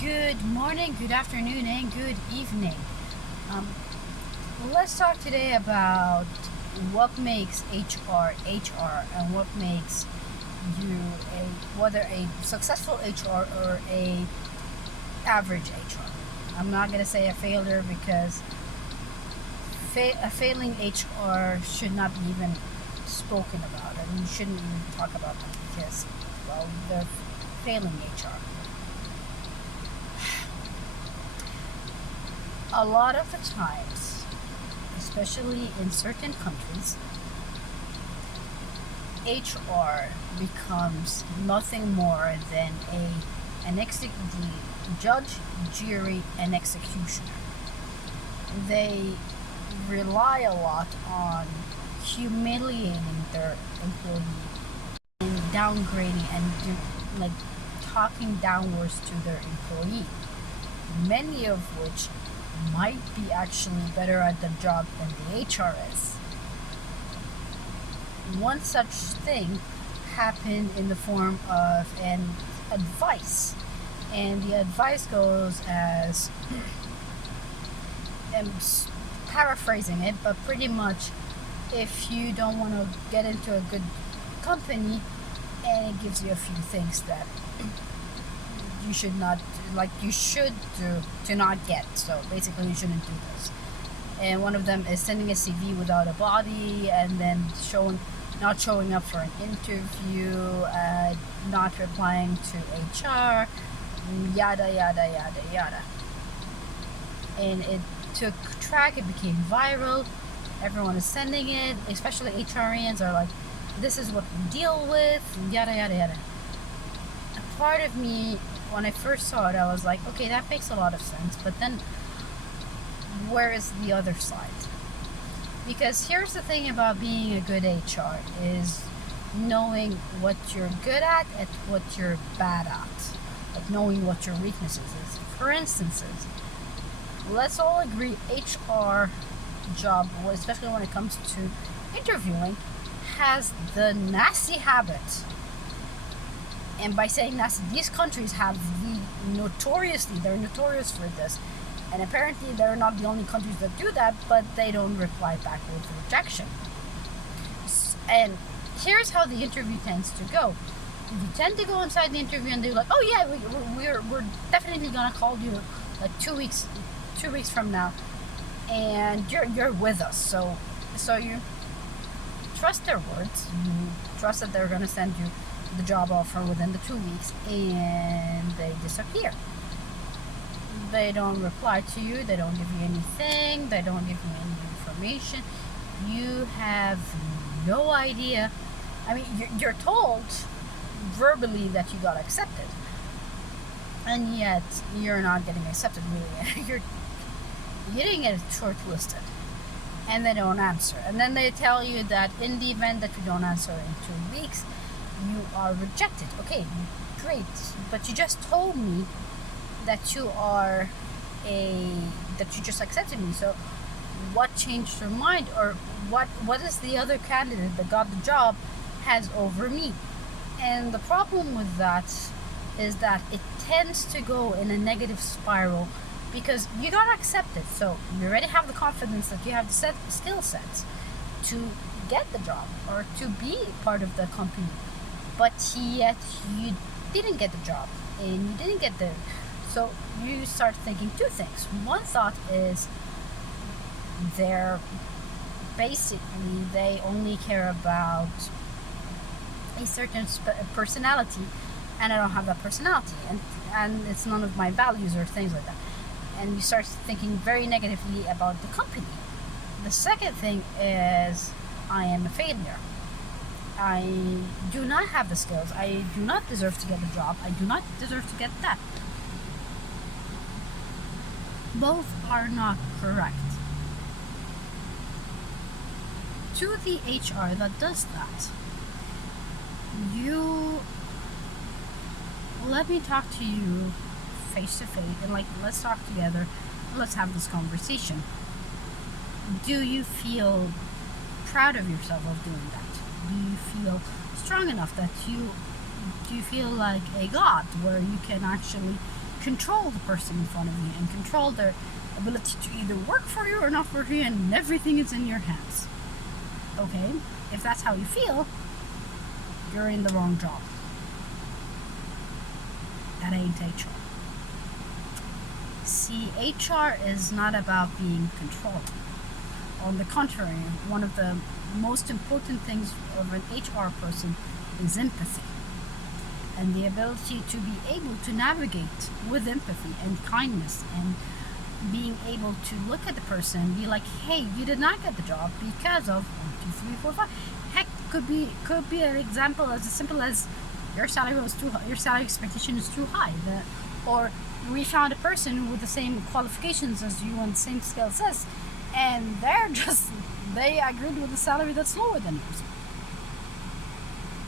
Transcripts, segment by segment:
Good morning, good afternoon, and good evening. Um, let's talk today about what makes HR, and what makes you whether a successful HR or a average HR. I'm not gonna say a failure because a failing HR should not be even spoken about, and you shouldn't even talk about them because, well, they're failing HR. A lot of the times, especially in certain countries, HR becomes nothing more than the judge, jury, and executioner. They rely a lot on humiliating their employee and downgrading and like talking downwards to their employee, many of which might be actually better at the job than the HR is. One such thing happened in the form of an advice, and the advice goes as I'm paraphrasing it, but pretty much if you don't want to get into a good company, and it gives you a few things that you should not you should do to not get. So basically, you shouldn't do this. And one of them is sending a CV without a body, and then not showing up for an interview, not replying to HR, yada yada yada yada. And it took track. It became viral. Everyone is sending it, especially HRians are like, "This is what we deal with," yada yada yada. A part of me, when I first saw it, I was like, okay, that makes a lot of sense, but then where is the other side? Because here's the thing about being a good HR is knowing what you're good at and what you're bad at, like knowing what your weaknesses is. For instance, let's all agree HR job, especially when it comes to interviewing, has the nasty habit. And by saying nasty, these countries have they're notorious for this. And apparently they're not the only countries that do that, but they don't reply back with rejection. And here's how the interview tends to go. You tend to go inside the interview and they're like, oh yeah, we're definitely gonna call you like 2 weeks from now, and you're with us. So you trust their words. You trust that they're gonna send you the job offer within the 2 weeks, and they disappear. They don't reply to you. They don't give you anything. They don't give you any information. You have no idea. I mean, you're told verbally that you got accepted, and yet you're not getting accepted really. You're getting it shortlisted, and they don't answer. And then they tell you that in the event that you don't answer in 2 weeks, you are rejected. Okay, great, but you just told me that that you just accepted me. So what changed your mind, or what is the other candidate that got the job has over me? And the problem with that is that it tends to go in a negative spiral, because you got accepted, so you already have the confidence that you have the skill sets to get the job or to be part of the company, but yet you didn't get the job and you didn't get the. So you start thinking two things. One thought is they only care about a certain personality, and I don't have that personality, and it's none of my values or things like that. And you start thinking very negatively about the company. The second thing is I am a failure. I do not have the skills. I do not deserve to get the job. I do not deserve to get that. Both are not correct. To the HR that does that, let me talk to you face to face, and let's talk together. Let's have this conversation. Do you feel proud of yourself of doing that? Do you feel strong enough that do you feel like a god where you can actually control the person in front of you and control their ability to either work for you or not for you, and everything is in your hands. Okay? If that's how you feel, you're in the wrong job. That ain't HR. See, HR is not about being controlled. On the contrary, one of the most important things of an HR person is empathy, and the ability to be able to navigate with empathy and kindness, and being able to look at the person and be like, hey, you did not get the job because of 1, 2, 3, 4, 5. Heck, could be an example as simple as your salary was too high, your salary expectation is too high, or we found a person with the same qualifications as you and the same skill sets, and they agreed with a salary that's lower than yours.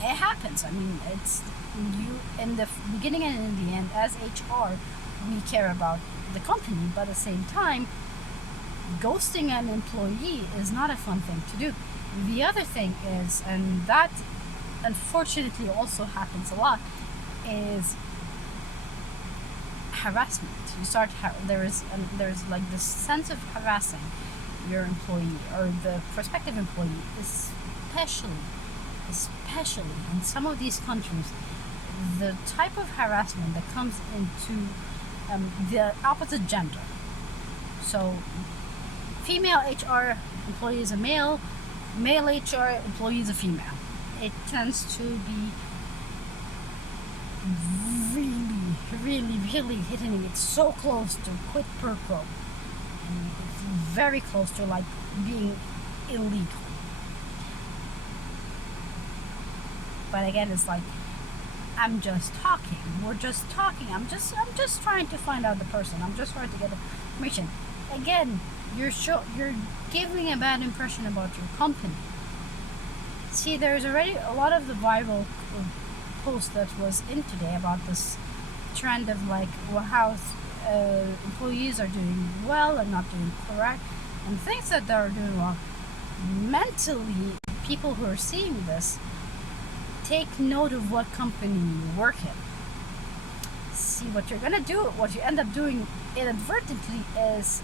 It happens. I mean, it's you in the beginning and in the end. As HR, we care about the company, but at the same time, ghosting an employee is not a fun thing to do. The other thing is, and that unfortunately also happens a lot, is harassment. You start there's like this sense of harassing your employee or the prospective employee, especially in some of these countries. The type of harassment that comes into the opposite gender. So, female HR employee is a male HR employee is a female. It tends to be really hitting it so close to quid pro quo. And it's very close to like being illegal. But again, it's like, I'm just talking. We're just talking. I'm just trying to find out the person. I'm just trying to get information. Again, you're giving a bad impression about your company. See, there's already a lot of the viral post that was in today about this trend of like how employees are doing well and not doing correct, and things that they're doing wrong. Mentally, people who are seeing this, take note of what company you work in. See, what you're gonna do, what you end up doing inadvertently, is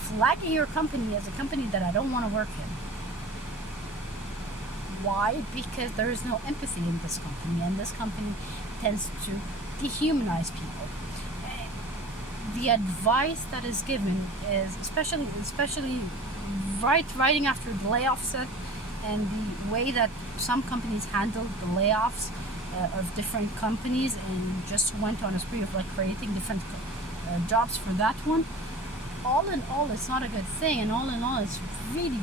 flagging your company as a company that I don't want to work in. Why? Because there is no empathy in this company, and this company tends to dehumanize people. The advice that is given is especially right after the layoffs, and the way that some companies handled the layoffs of different companies and just went on a spree of like creating different jobs for that one. All in all, it's not a good thing, and all in all, it's really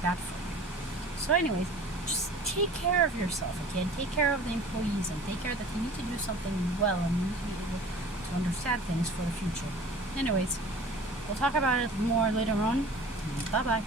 bad for you. So anyways, just take care of yourself, okay? And take care of the employees, and take care that you need to do something well, and you need to be able to understand things for the future. Anyways, we'll talk about it more later on. Bye-bye.